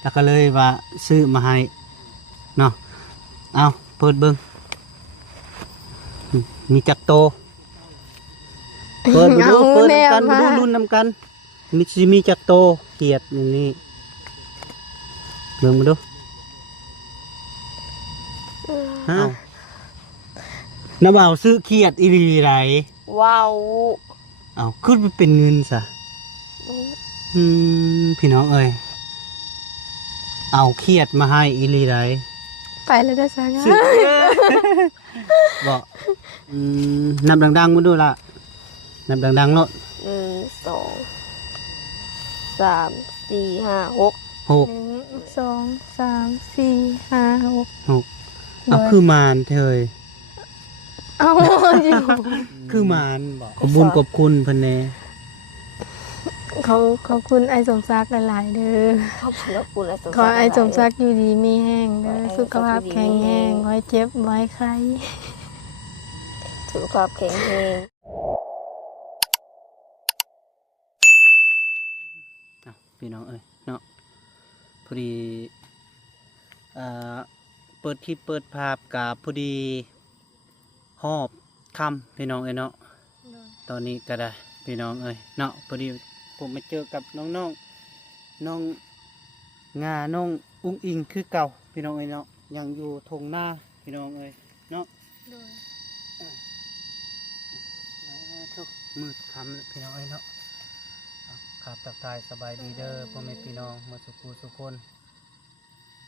แล้วก็เลยว่าซื้อมาให้เนาะเอาเปิดเบิ่งมีจักโตเปิดดูเปิดนำกันดูรุ่นนำกันมีจักโตเขียดอย่างนี้เบิ่งมาดูฮะน้าบ่าวซื้อเขียดอีหลีไรว้าวเอาขึ้นไปเป็นเงินซะพี่น้องเอ้ยเอาเขียดมาให้อีหลีไรไปแล้วได้สักซื้อบอกนับดังๆมาดูละนับดังๆเนาะ1 2 3 4 5 6 6 1 2 3 4 5 6 เอาคือมานเถยเอาอยู่ คือมานบอกขอบคุญขอบคุณเพิ่นแน่ขอบคุณไอ้สมศักดิ์หลายๆเด้อขอบคุณขอไอ้สมศักดิ์อยู่ดีมีแห้งเด้อสุขภาพแข็งแรงไว้เจ็บไว้ไข้สุขภาพแข็งแรงพี่น้องเอ้ยเนาะพอดีเปิดคลิปเปิดภาพกับพอดีหอบคำพี่น้องเอ้ยเนาะตอนนี้ก็ได้พี่น้องเอ้ยเนาะพอดีผมมาเจอกับน้องน้องน้องอุ้งอิงคือเก่าพี่น้องเอ้ยเนาะยังอยู่ทงหน้าพี่น้องเอ้ยเนาะมืดคำพี่น้องเอ้ยเนาะขาดตักทายสบายดีเด้อพ่อแม่พี่น้องมาสุขสุขคน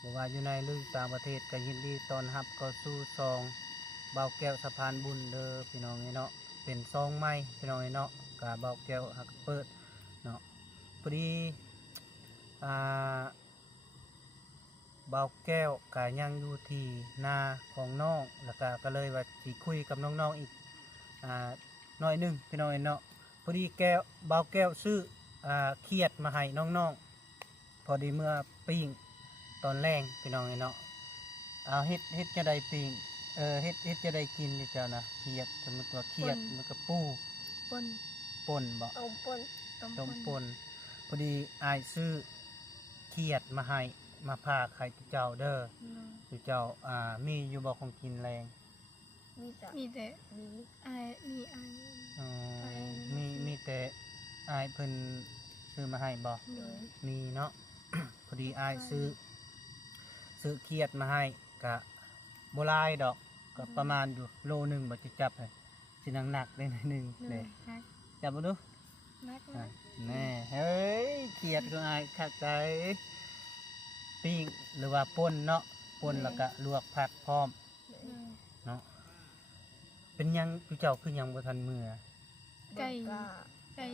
บอกว่าอยู่ในหรือต่างประเทศก็ยินดีตอนรับก็สู้ซองเบาแก้วสะพานบุญเด้อพี่น้องเนาะเป็นซองไม้พี่น้องเนาะกับเบาแก้วหักเปิดเนาะพอดีเบาแก้วก็ยังอยู่ที่นาของน้องแล้วก็เลยว่าสิคุยกับน้องๆอีกน้อยนึงพี่น้องเนาะพอดีแก้วเบาแก้วซื้อเครียดมาให้น้องๆพอดีเมื่อปิ้งตอนแรงพี่น้องเนาะเอาเฮ็ดจะได้ปิ้งเฮ็ดจะได้กินนี่เจ้านะเครียดสมมติว่าเครียดมันก็ปูป่นบ่ต้มป่นพอดีอายซื้อเครียดมาให้มาพาใครเจ้าเด้อเจ้ามีอยู่บ่ของกินแรงมีแต่มีแต่อายเพิ่นซื้อมาให้บ่มีเนาะ พอดีอายซื้อเครียดมาให้กะโบรายดอกก็ประมาณอยู่โลนึงบ่จะจับให้สิหนักได้หน่อยนึงเด้จับบ่ดูแน่เฮ้ยเครียดของอายคักใจปิ้งหรือว่าป่นเนาะป่นแล้วก็ลวกผักพร้อมเนาะเป็นยังพี่เจ้าคือยังบ่ทันมื้อไก่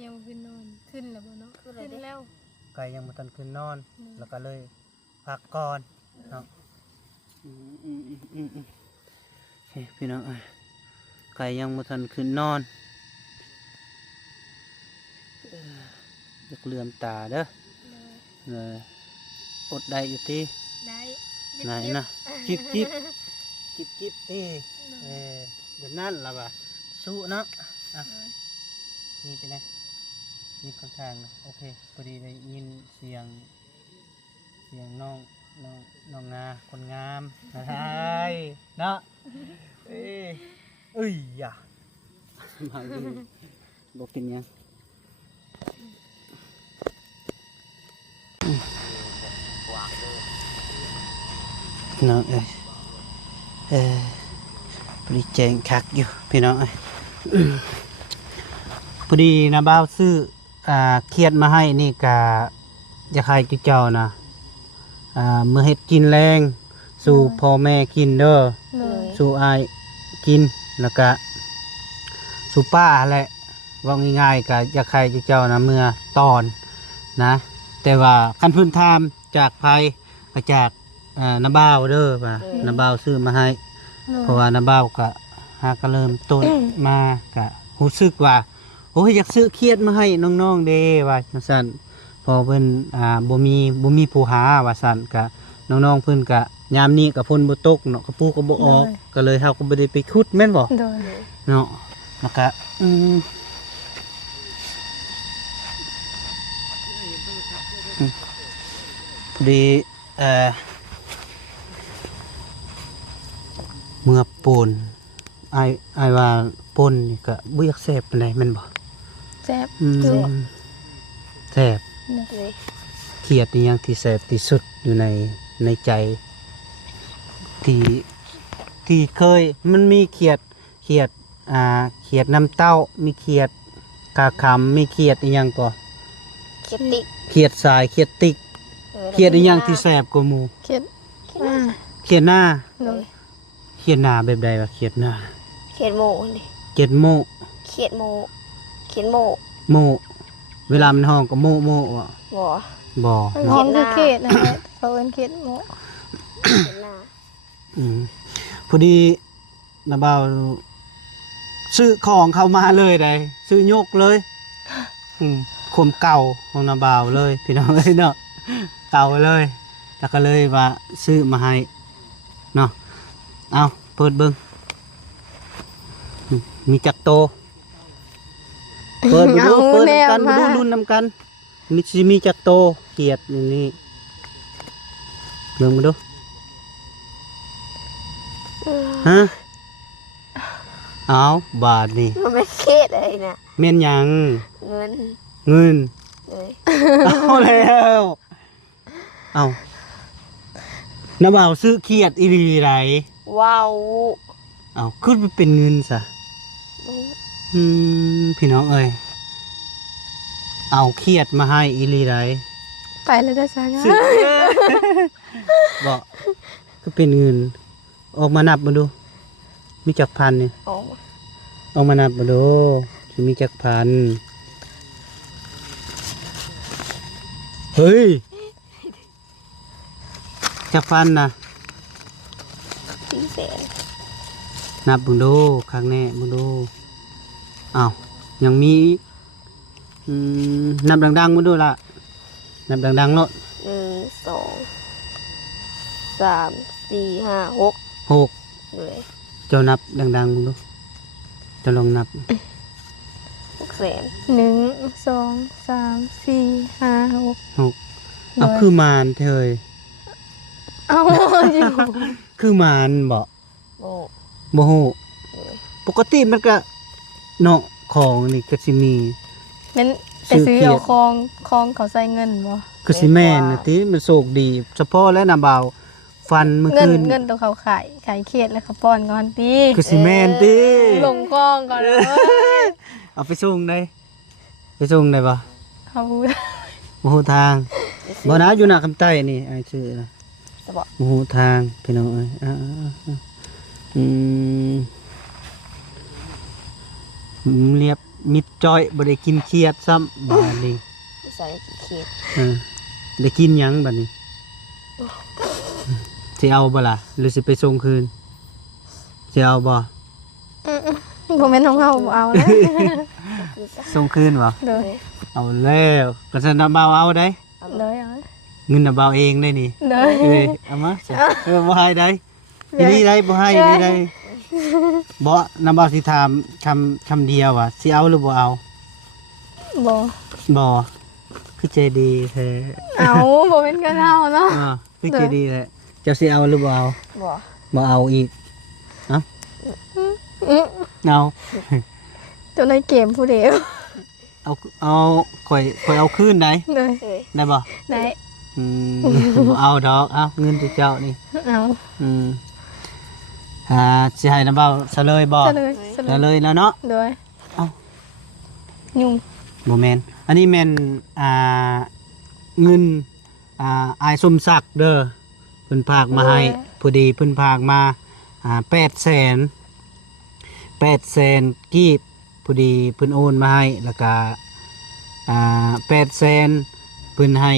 ยังขึ้นนอนขึ้นแล้วบ่เนาะขึ้นแล้วไก่ยังบ่ทันขึ้นนอนแล้วก็เลยพักก่อนเนาะพี่น้องไก่ยังบ่ทันขึ้นนอนอยากเลื่อมตาเด้อเลยอดได้อยู่ที่ไหนนะจิบเดี๋ยวนั่นล่ะบ่ะสู้เนาะนี่เป็นไงนี่ข้างๆนะโอเคพอดีได้ยินเสียงน้องงาคนงามใช่เนาะอย่ามาดูบอกเป็นยังน้องพอดีแจงคักอยู่พี่น้องพอดีนะบ้าวซื้อเครียดมาให้นี่กะจะใครจุเจ้านะเมื่อเฮ็ดกินแรงสู่พ่อแม่กินเด้อสู่อายกินแล้วก็สู่ป้าแหละว่าง่ายๆกะจะใครจุเจ้านะเมื่อตอนนะแต่ว่าขั้นพื้นทามจากไผก็จากน้าบ้าวเด้อป่ะน้าบ้าวซื้อมาให้เพราะว่าน้าบ้าวก็ก็เริ่มต้นมากะรู้สึกว่าโอ้ยอยากซื้อเครียดมาให้น้องๆเด้ว่าจังซั่นพอเพิ่นบ่มีผู้หาว่าซั่นกะน้องๆเพิ่นกะยามนี้ก็ฝนบ่ตกเนาะกระปูก็บ่ออกก็เลยเฮาก็บ่ได้ไปขุดแม่นบ่เนาะแล้วก็พ ดีเมื่อปูนไอว่าปูนนี่ก็บ่อยากแซ่บปานใดแม่นบ่ แซ่บ แซ่บ เลย เครียดนี่ยังที่แซ่บที่สุดอยู่ในใจที่เคยมันมีเครียดเครียดน้ำเต้ามีเครียดกาคำมีเครียดอีหยังก็ เคียดติก เครียดสายเครียดติกเครียดอีหยังที่แซ่บกว่าหมู่ เขียน เครียดหน้า เลย เครียดหน้าแบบใดวะเครียดหน้า เคียดโมนี่ เครียดโม เคียดโมเคียดโม โมเวลามันห้องก็โมอ่ะ บ่ บ่ หอมคือเขียดนะแม่เขาเอิ้นเขียดหมู เคียดหน้า อืมพอดีนาบ่าวซื้อของเข้ามาเลยได้ซื้อยกเลยความเก่าของนาบ่าวเลยพี่น้องเอ้ยเนาะเก่าเลยแล้วก็เลยว่าซื้อมาให้เนาะเอาเปิดเบิ่งมีจักโตเปิดดูเปิดนำกันดูรุ่นนำกันมีจักโตเกียดอย่างนี้เบิ่งมาดูฮะเอาบาทนี่ มันไม่เคียดอะไรนะ แม่นหยัง เงิน เงิน เลย เอาแล้วเอาน้าบ่าวซื้อเขียดอีหลีไร ว้าว เอาขึ้นไปเป็นเงินซะพี่น้องเอ้ยเอาเขียดมาให้อีหลีไร ไปแล้วได้สัก ซื้อบอกก็เป็นเงินออกมานับมาดู มีจักพันนี่ โอ้ ออกมานับมาดูสิมีจักพันเฮ้ยจักพันนะ 400,000 นับมึงดูครั้งแน่มึงดูอ้าวยังมีอีกนับดังๆมึงดูละนับดังๆเนาะ 1 2 3 4 5 6 6 เลย เจ้านับดังๆมึงดูเจะลองนับ 600,000 1 2 3 4 5 6 6เอาคือมานเถย เอาอยู่ คือมานบ่ โอ้ บ่ฮู้ปกติมันก็เนาะของนี่ก็สิมี มันไปซื้อเอาคองเขาใส่เงินบ่ คือสิแม่นนะติมันโชคดีเฉพาะและนำบ่าวฟันเมื่อ เงิน คืน เงินตัวเขาขายเขียดแล้วเขาป้อนก่อนตี คือสิแม่นติ ลงกองก่อนเลย เอาไปส่งได้ไปส่งได้บ่ เขาพูด โอ้โหทางบ่นะอยู่หน้าคำใต้นี่ไอ้ชื่อนะ สบอ โอ้โหทางพี่น้องเอ้ยเรียบมิดจ้อยบ่ได้กินเครียดซ้ำบาดนี้ ใส่เคียด ได้กินหยังบัดนี้สิเอาบ่ล่ะหรือสิไปส่งคืนสิเอาบ่ บ่แม่นของเฮาบ่เอาแล้ว คือซะ ส่งคืนบ่ เด้อ เอาแล้วก็ซั่นน่ะบ่าวเอาได้ เลยเอา เงินน่ะบ่าวเองได้นี่ เด้อ เอ้ยเอามาบ่ให้ได้อีนี่ได้บ่ให้อีนี่ได้บ่นำบ่าวสิถามคำเดียวว่าสิเอาหรือบ่เอา บ่ บ่คือใจดีแท้ เอาบ่แม่นกันเฮาเนาะ คือใจดีแท้เจ้าสิเอาหรือบ่เอา บ่ บ่เอาอีกเอ้า อื้อ เอา ตัวในเกมผู้เดียว เอาข่อยเอาคืนได้ เลย เอ้ย ได้บ่ ได้ บ่เอาดอกเอาเงินที่เจ้านี่ เอา อืมสิให้นำเบาซะเลยบ่ ซะเลย ซะเลยแล้วเนาะ เลย เอ้า ยุ่ง บ่แม่นอันนี้แม่นเงินอายสมศักดิ์เด้อเพิ่นพากมาให้พอดีเพิ่นพากมา800,000กีบพอดีเพิ่นโอนมาให้แล้วก็800,000เพิ่นให้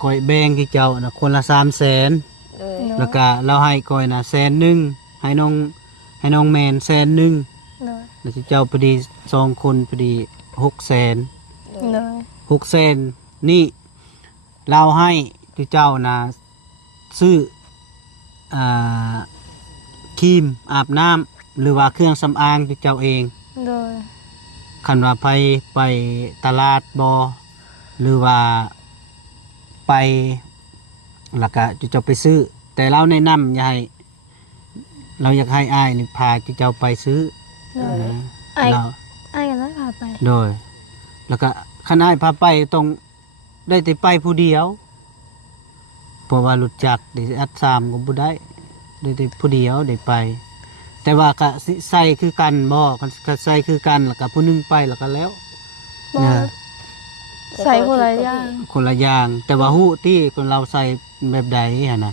ข่อยแบ่งที่เจ้าน่ะคนละ300,000 เลย แล้วก็เราให้ข่อยน่ะ100,000ให้น้องแมน100,000 เลย แล้วที่เจ้าพอดี2คนพอดี600,000 เลย 600,000นี่เราให้ที่เจ้าน่ะซื้อครีมอาบน้ำหรือว่าเครื่องสำอางที่เจ้าเอง เลย คันว่าไปตลาดบอหรือว่าไป แล้วก็เจ้าไปซื้อ แต่เราแนะนำอย่าให้เราอยากให้อ้ายนี่พาเจ้าไปซื้อ โดย นะ อ้าย เรา อ้ายกันแล้วพาไป โดย แล้วก็คันอ้ายพาไปต้องได้แต่ไปผู้เดียวเพราะว่ารู้จักได้อัดสามก็บ่ได้แต่ผู้เดียวได้ไป แต่ว่าก็สิใส่คือกันบ่ก็ใส่คือกันแล้วก็ผู้หนึงไปแล้วก็แล้ว บ่ เนี่ย ใส่คนละอย่าง คนละอย่าง แต่ว่าฮู้ที่คนเราใส่แบบใดหั่นน่ะ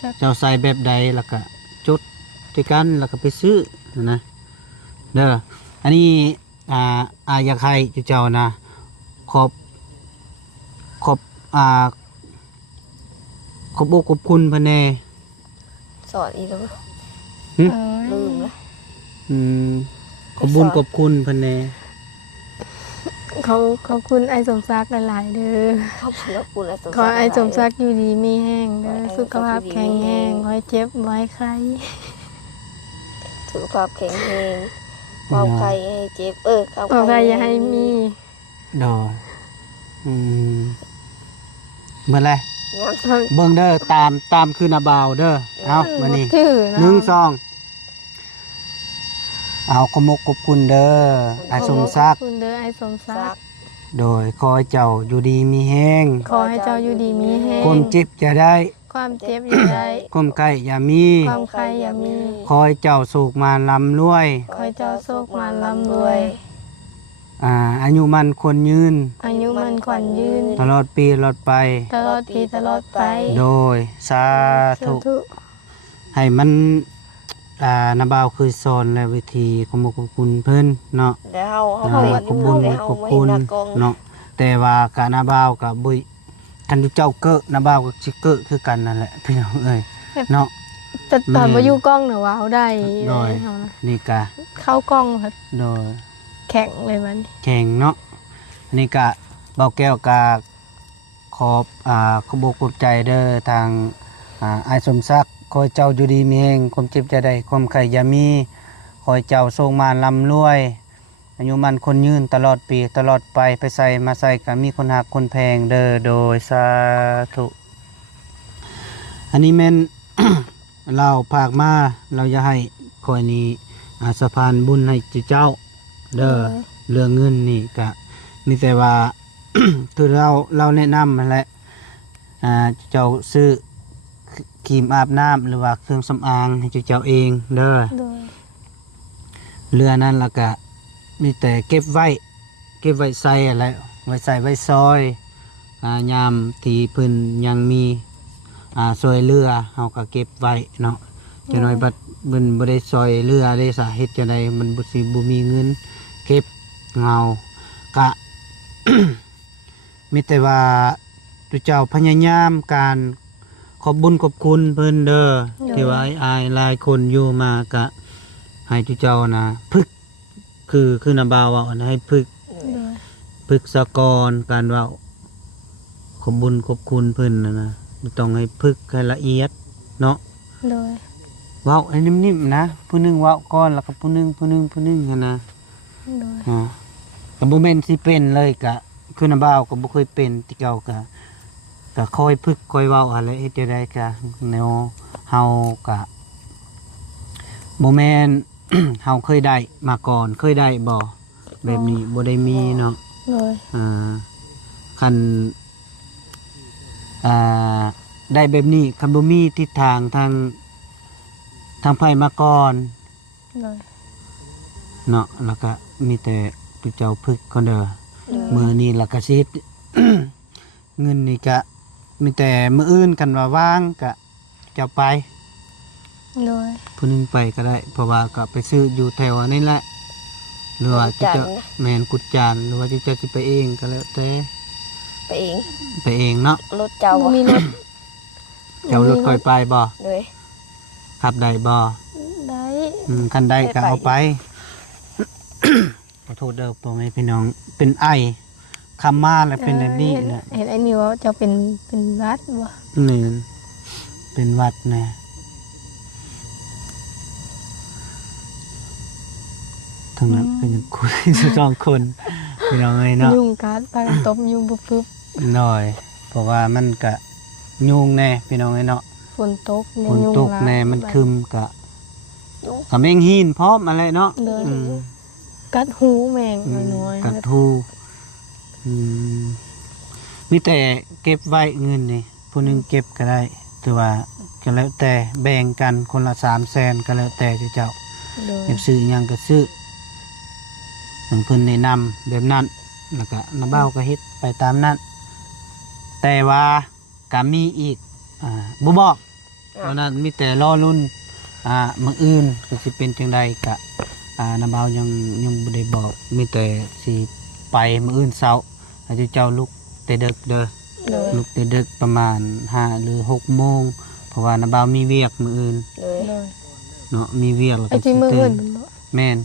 ครับ เจ้าใส่แบบใดแล้วก็จุดด้วยกันแล้วก็ไปซื้อนะเด้ออันนี้อยากให้เจ้านะขอบขอบอกขอบคุณพะแน่ สอนอีกแล้ว เอ้ย ลืมละ อืมขอบบุญขอบคุณพะแน่ ขอบคุณไอ้สมศักดิ์หลายๆเด้อ ขอบคุณและ ขอไอ้สมศักดิ์อยู่ดีมีแห้งเด้อสุขภาพแข็งแรงไว้เจ็บไว้ไข้ สุขภาพแข็งแรงความใครให้เจ็บความ ขอใครอย่าให้มี ดออืมเมื่อไร งาม เบิ่งเด้อตามคือนาบาวเด้อเอามานี่ ชื่อนะ 1 2เอาขมกขอบคุณเด้อไอ้สมศัก ขอบ ดิ์ คุณเด้อไอ้สมศั ซั ก ก ดิ์ โดยขอให้เจ้าอยู่ดีมีแห้ง ขอให้เจ้าอยู่ดีมีแห้ง ความเจ็บจะได้ ความเจ็บอย่าได้ ความไข้อย่ามี ความใครอย่ามี ขอให้เจ้าสุขมาลำรวย ขอให้เจ้าโชคมาร่ำรวย อายุมันควรยืน อายุมันขวัญยืน ตลอดปีตลอดไป ตลอดปีตลอดไป โดยสา สา ธุ ธุ ให้มันนาบาวคือสอนและวิธีขอบคุณเพิ่นเนาะ แล้วเฮา ขอบคุณขอบคุณเนาะแต่ว่ากะนาบาวกับบุยคันอยู่เจ้าเกะนาบาวกับชิเกะคือกันนั่นแหละพี่น้องเอ้ยเนาะ แต่ตอนมาอยู่กล้องเนี่ยว้าวได้ โดย เอานะ นี่กะ เข้ากล้องค่ะ โดย แข็งเลยมัน แข่งเนาะนี่กะเบาแก้วกะขอบขอบกดใจเด้อทางไอ้ายสมศักดิ์ขอให้เจ้าอยู่ดีมีแห่งความเจ็บจะได้ความไข่อย่ามีขอให้เจ้าทรงมาลำรวยอายุมันคนยืนตลอดปีตลอดไปไปใส่มาใส่ก็มีคนหักคนแพงเด้อโดยสาธุอันนี้แม่น เราภาคมาเราจะให้คอยนี้สะพานบุญให้เจ้าเด้อเรื่องเงินนี่ก็มีแต่ว่า คือเราแนะนำนั่นแหละเจ้าซื้อครีมอาบน้ำหรือว่าเครื่องสำอางให้เจ้าเองเด้อ โดย เรือนั้นแล้วก็มีแต่เก็บไว้ใส่อะไรไว้ใส่ไว้ซอยยามที่เพิ่นยังมีซอยเรือเฮาก็เก็บไว้เนาะจะน้อยบัดเพิ่นบ่ได้ซอยเรือได้สาเหตุจังไดมันบ่สิบ่มีเงินเก็บเงากะ มีแต่ว่าตัวเจ้าพยายามการขอบบุญขอบคุณเพิ่นเด้อที่ว่าอายหลายคนอยู่มากะ ให้ตัวเจ้านะพึกคือนาบาวว่าให้พึก โดย พึกสะกรการเว่าขอบบุญขอบคุณเพิ่นนะต้องให้พึกให้ละเอียดเนาะ โดย เว้าให้นิ่มๆนะผู้หนึงเว้าก่อนแล้วก็ผู้หนึงหั้นนะ โดย ก็บ่แม่นสิเป็นเลยกะคือนาบาวก็บ่เคยเป็นที่เก่ากะก็คอยพึกคอยเว้าอะไรเฮ็ดจังได๋กะแนวเฮากะบ่แม่น เฮาเคยได้มาก่อนเคยได้บ่แบบนี้บ่ได้มีเนาะ โดย คันได้แบบนี้คันบ่มีทิศทางทางไผมาก่อน โดย เนาะแล้วก็มีแต่ตุเจ้าพึกก่อนเด้อมื้อนี้แล้วก็สิเฮ็ด เงินนี่ก็มีแต่มื้ออื่นกันว่าว่างก็จะไป โดย ผู้หนึงไปก็ได้ เพราะว่าก็ไปซื้ออยู่แถวนี้แหละหรือว่าจะแม่นกุดจานหรือว่าจะสิไปเองก็แล้วแต่ ไปเอง ไปเองเนาะ รถเจ้า บ่มีรถ เจ้ารถค่อยไปบ่ เลย ขับได้บ่ ได้ คันได้ก็เอาไป ขอโทษเด้อพ่อแม่พี่น้องเป็นไอคำมาแล้วเป็นแบบนี้นะ เห็นไอ้นี่ว่าจะเป็นรัดบ่ นี่เป็นหวัดนะทั้งนั้นก็ยังคุยสองคนพี่น้องเอ้ยเนาะ ยุงกัดพากันตบยุงปุ๊บ หน่อย เพราะว่ามันก็ ยุงแน่พี่น้องเนาะ ฝนตก ฝนตกแน่มันคึมกะ ยุง กะแมงหินพร้อมอะไรเนาะ เดิน อืม กัดหูแมงน้อย กระทูมีแต่เก็บไว้เงินนี่ผู้หนึงเก็บก็ได้แต่ว่าก็แล้วแต่แบ่งกันคนละ300,000ก็แล้วแต่เจ้า เดิน อยากซื้อหยังก็ซื้อทางเพิ่นแนะนำแบบนั้นแล้วก็น้าเบ้าก็เฮ็ดไปตามนั้น แต่ว่าก็มีอีกบ่บอกเพราะนั้นมีแต่รอรุ่นมื้ออื่นก็สิเป็นจังไดก็น้าเบ้ายังบ่ได้บอกมีแต่สิไปมื้ออื่นเช้าให้เจ้าลุกแต่ดึกเด้อ เดิน ลุกแต่ดึกประมาณ5หรือ6โมงเพราะว่าน้าเบ้ามีเวียกมื้ออื่น เลย เดิน เนาะมีเวียกแล้ว ไอ้ ก็ ที่ สิ มือ ตื่ เพิ่ น นเป็นบ่ แม่น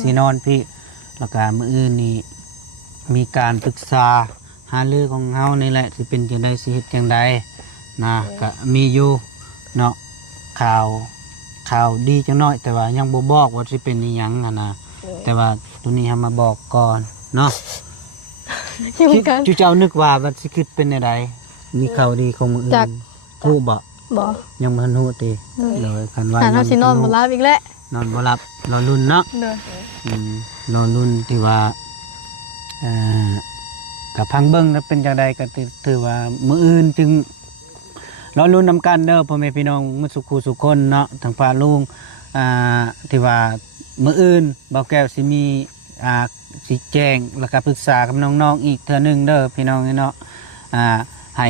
สินอนพี่แล้วก็มื้ออื่นนี่มีการปรึกษาหารือของเฮานี่แหละสิเป็นจังได๋สิเฮ็ดจังไดนะก็มีอยู่เนาะข่าวดีจังน้อย แต่ว่ายังบ่บอกว่าสิเป็นอีหยังนะ เลย แต่ว่าตัวนี้เฮามาบอกก่อนเนาะ อยู่กัน จุเจ้านึกว่ามันสิคิดเป็นจังไดมีข่าวดีของมื้ออื่ จัก นฮู้บ่ บ่ ยังบ่ทันฮู้ติ เดิน เลยคันว่า หาเฮาสินอนบ่หลับอีกแล้ว นอนบ่หลับรอลุ้นเนาะ เดิน รอรุ่นที่ว่ากับพังเบิ้งแล้วเป็นจังใดก็ถือว่ามืออื่นจึงรอรุ่นนำกันเด้อพ่อแม่พี่น้องมุสุขุสุคนเนาะทางป้าลุงที่ว่ามืออื่นบ่าวแก้วสิมีสิแจ้งแล้วก็ปรึกษากับน้องๆอีกเทื่อหนึงเด้อพี่น้องเนาะให้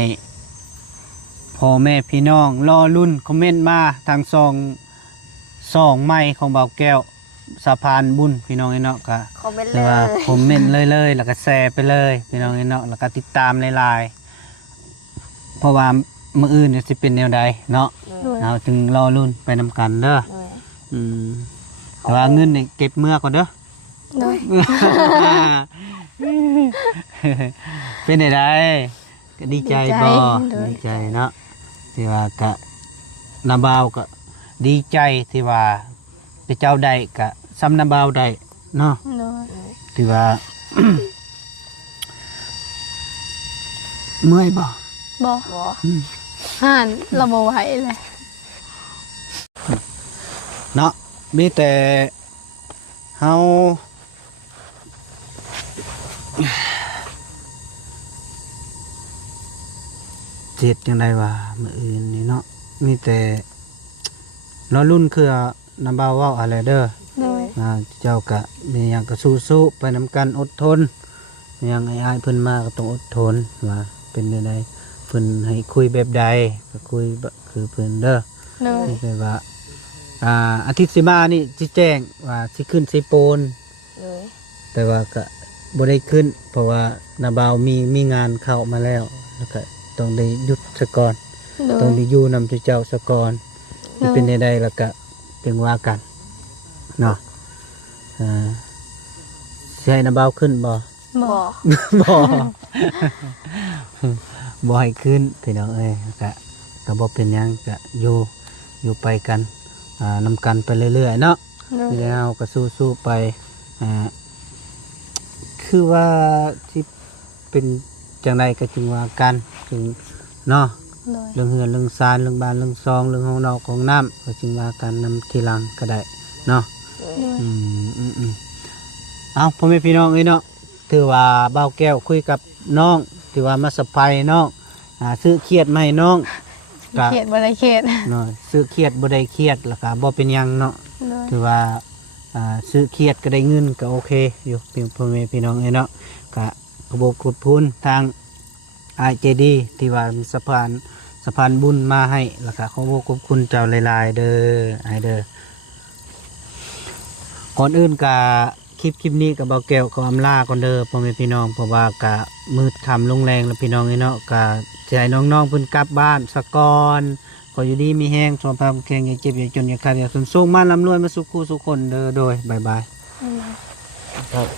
พ่อแม่พี่น้องรอรุ่นคอมเมนต์มาทางซองไม้ของบ่าวแก้วสะพานบุญพี่น้องเนาะก็ คอมเมนต์ แต่ เล ว่าย คอมเมนต์เลยแล้วก็แชร์ไปเลยพี่น้องเนาะแล้วก็ติดตามในไลน์เพราะว่ามื้ออื่นเนี่ยสิเป็นแนวใดเนาะ เดิน เอาจึงรอรุ่นไปนำกันเด้อ เลย อืมแต่ว่าเงินนี่เก็บเมื่อก่อนเด้อ เดิน เป็นไดก็ดีใจบ่ดีใจเนาะที่ว่าก็นาบ่าวก็ดีใจที่ว่าเจ้าได้ก็ซ้ำนาบ่าวได้เนาะ เดิน ที่ว่า เมื่อยบ่ บ่ บ่ ห่านเราบ่ไหวเลย เนาะมีแต่เฮาเจ็ดจังไดว่ามื้ออื่นนี่เนาะมีแต่รอรุ่นคือน้ำบ่าวเว้าอะไรเด้อ เดิน เจ้าก็มีหยังก็สู้ๆไปนำกันอดทนมีหยังไอ้ายเพิ่นมาก็ต้องอดทนว่าเป็นจังไดเพิ่นให้คุยแบบใดก็คุยแบบคือเพิ่นเด้อ เดิน นี่คือว่าอาทิตย์สิมานี่สิแจ้งว่าสิขึ้นสิโปน เลย แต่ว่าก็บ่ได้ขึ้น เพราะว่านาบาวมีงานเข้ามาแล้วแล้วก็ต้องได้หยุดซะก่อน เดิ ต้อง น ได้อยู่นำเจ้าซะก่อนสิเป็นใดๆแล้วก็จึงว่ากันเนาะสิให้นาบาวขึ้นบ่ บ่ บ่ บ่ บ่ให้ขึ้นพี่น้องเอ้ยก็บ่เป็นหยังก็อยู่ไปกันนำกันไปเรื่อยๆเนาะ เดิน แล้วก็สู้ๆไปคือว่าที่เป็นจังไรก็จึงว่ากันจึงเนาะ เดิน เรื่องเฮือนเรื่องซานเรื่องบ้านเรื่องซองเรื่องห้องนอกของน้ำก็จึงว่ากันนำทีหลังก็ได้เนาะ เลย เดิน เอาพ่อแม่พี่น้องเอ้ยเนาะถือว่าเบ้าแก้วคุยกับน้องถือว่ามาสะพายน้องซื้อเครียดมาให้น้องก็ เขตบ่ได้เขต เนาะซื้อเครียดบ่ได้เครียดแล้วก็บ่เป็นหยังเนาะ เดิน ถือว่าซื้อเครียดก็ได้เงินก็โอเคอยู่เพียงพ่อแม่พี่น้องเอ้ยเนาะก็ขอบคุณพูนทางเจดีที่ว่ามีสะพานบุญมาให้แล้วก็ขอบคุณเจ้าหลายๆเด้อไอเด้อก่อนอื่นก็คลิปนี้กับเบาแก้วก็อำลาก่อนเด้อพ่อแม่พี่น้องเพราะว่าก็มืดค่ำลงแรงแล้วพี่น้องเอ้ยเนาะก็จะให้น้องๆเพิ่นกลับบ้านสะก่อนขออยู่ดีมีแห้งสุขภาพแข็งอย่าเจ็บอย่าจนอย่าขาดอย่าสูงมาร่ำรวยมาสุขคู่สุขคนเด้อโดยบ๊ายบาย เดิน ครับ